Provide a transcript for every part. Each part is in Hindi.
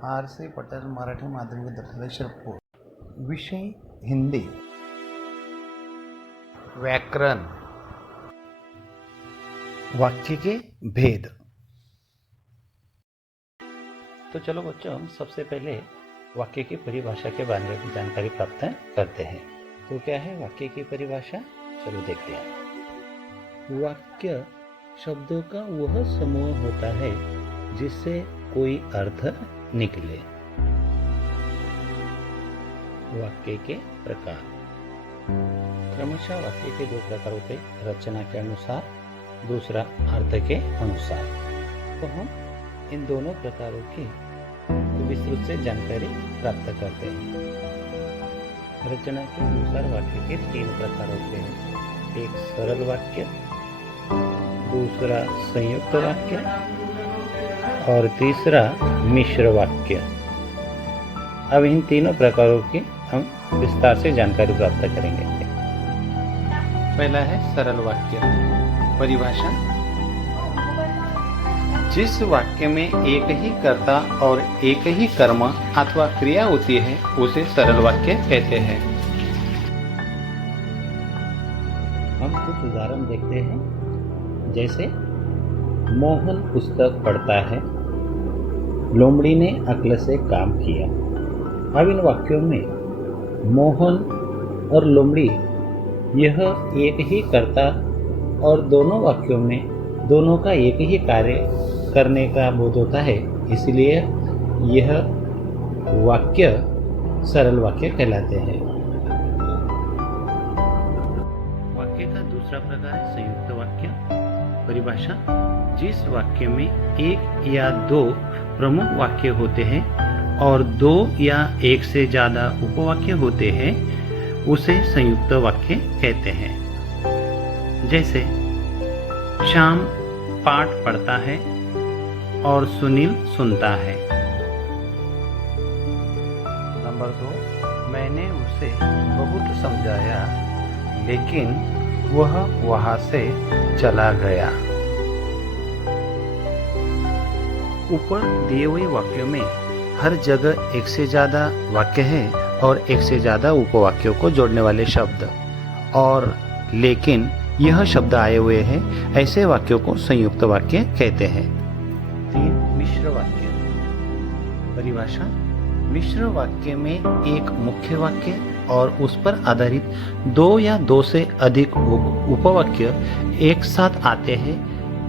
आर.सी. पटेल मराठी माध्यमिक विद्यालय शिरपूर. विषय हिंदी. व्याकरण. वाक्य के भेद. तो चलो बच्चों, सबसे पहले वाक्य की परिभाषा के बारे में जानकारी प्राप्त करते हैं. तो क्या है वाक्य की परिभाषा? चलो देखते हैं. वाक्य शब्दों का वह समूह होता है जिससे कोई अर्थ निकले. वाक्य के प्रकार. क्रमशः वाक्य के 2 प्रकार होते हैं, रचना के अनुसार, दूसरा अर्थ के अनुसार. तो हम इन दोनों प्रकारों की विस्तृत से जानकारी प्राप्त करते हैं. रचना के अनुसार वाक्य के 3 प्रकार होते हैं. एक सरल वाक्य, दूसरा संयुक्त वाक्य और तीसरा मिश्र वाक्य. अब इन तीनों प्रकारों की हम विस्तार से जानकारी प्राप्त करेंगे. पहला है सरल वाक्य. परिभाषा. जिस वाक्य में एक ही कर्ता और एक ही कर्म अथवा क्रिया होती है उसे सरल वाक्य कहते हैं. हम कुछ उदाहरण देखते हैं. जैसे मोहन पुस्तक पढ़ता है, लोमड़ी ने अक्ल से काम किया. अब इन वाक्यों में मोहन और लोमड़ी यह एक ही कर्ता और दोनों वाक्यों में दोनों का एक ही कार्य करने का बोध होता है, इसलिए यह वाक्य सरल वाक्य कहलाते हैं. वाक्य का दूसरा प्रकार है संयुक्त वाक्य. परिभाषा. जिस वाक्य में एक या 2 प्रमुख वाक्य होते हैं और 2 या 1 से ज्यादा उपवाक्य होते हैं उसे संयुक्त वाक्य कहते हैं. जैसे श्याम पाठ पढ़ता है और सुनील सुनता है. नंबर 2. मैंने उसे बहुत समझाया लेकिन वह वहां से चला गया. ऊपर दिए हुए वाक्यों में हर जगह 1 से ज्यादा वाक्य है और 1 से ज्यादा उपवाक्यों को जोड़ने वाले शब्द और लेकिन यह शब्द आए हुए हैं, ऐसे वाक्यों को संयुक्त वाक्य कहते हैं. 3. मिश्र वाक्य. परिभाषा. मिश्र वाक्य में एक मुख्य वाक्य और उस पर आधारित 2 या 2 से अधिक उपवाक्य एक साथ आते हैं,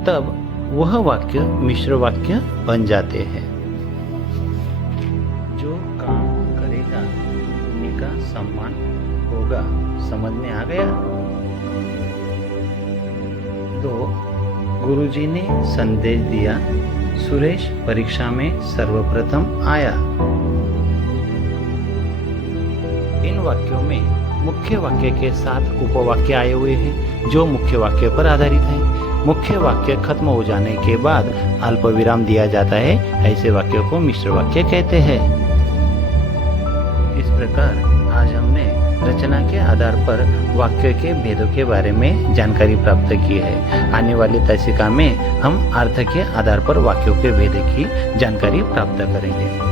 तब वह वाक्य मिश्र वाक्य बन जाते हैं. जो काम करेगा उन्हीं का सम्मान होगा. समझ में आ गया? 2. गुरुजी ने संदेश दिया, सुरेश परीक्षा में सर्वप्रथम आया. इन वाक्यों में मुख्य वाक्य के साथ उपवाक्य आए हुए हैं जो मुख्य वाक्य पर आधारित है. मुख्य वाक्य खत्म हो जाने के बाद अल्प विराम दिया जाता है, ऐसे वाक्यों को मिश्र वाक्य कहते हैं. इस प्रकार आज हमने रचना के आधार पर वाक्य के भेदों के बारे में जानकारी प्राप्त की है. आने वाली दशका में हम अर्थ के आधार पर वाक्यों के भेद की जानकारी प्राप्त करेंगे.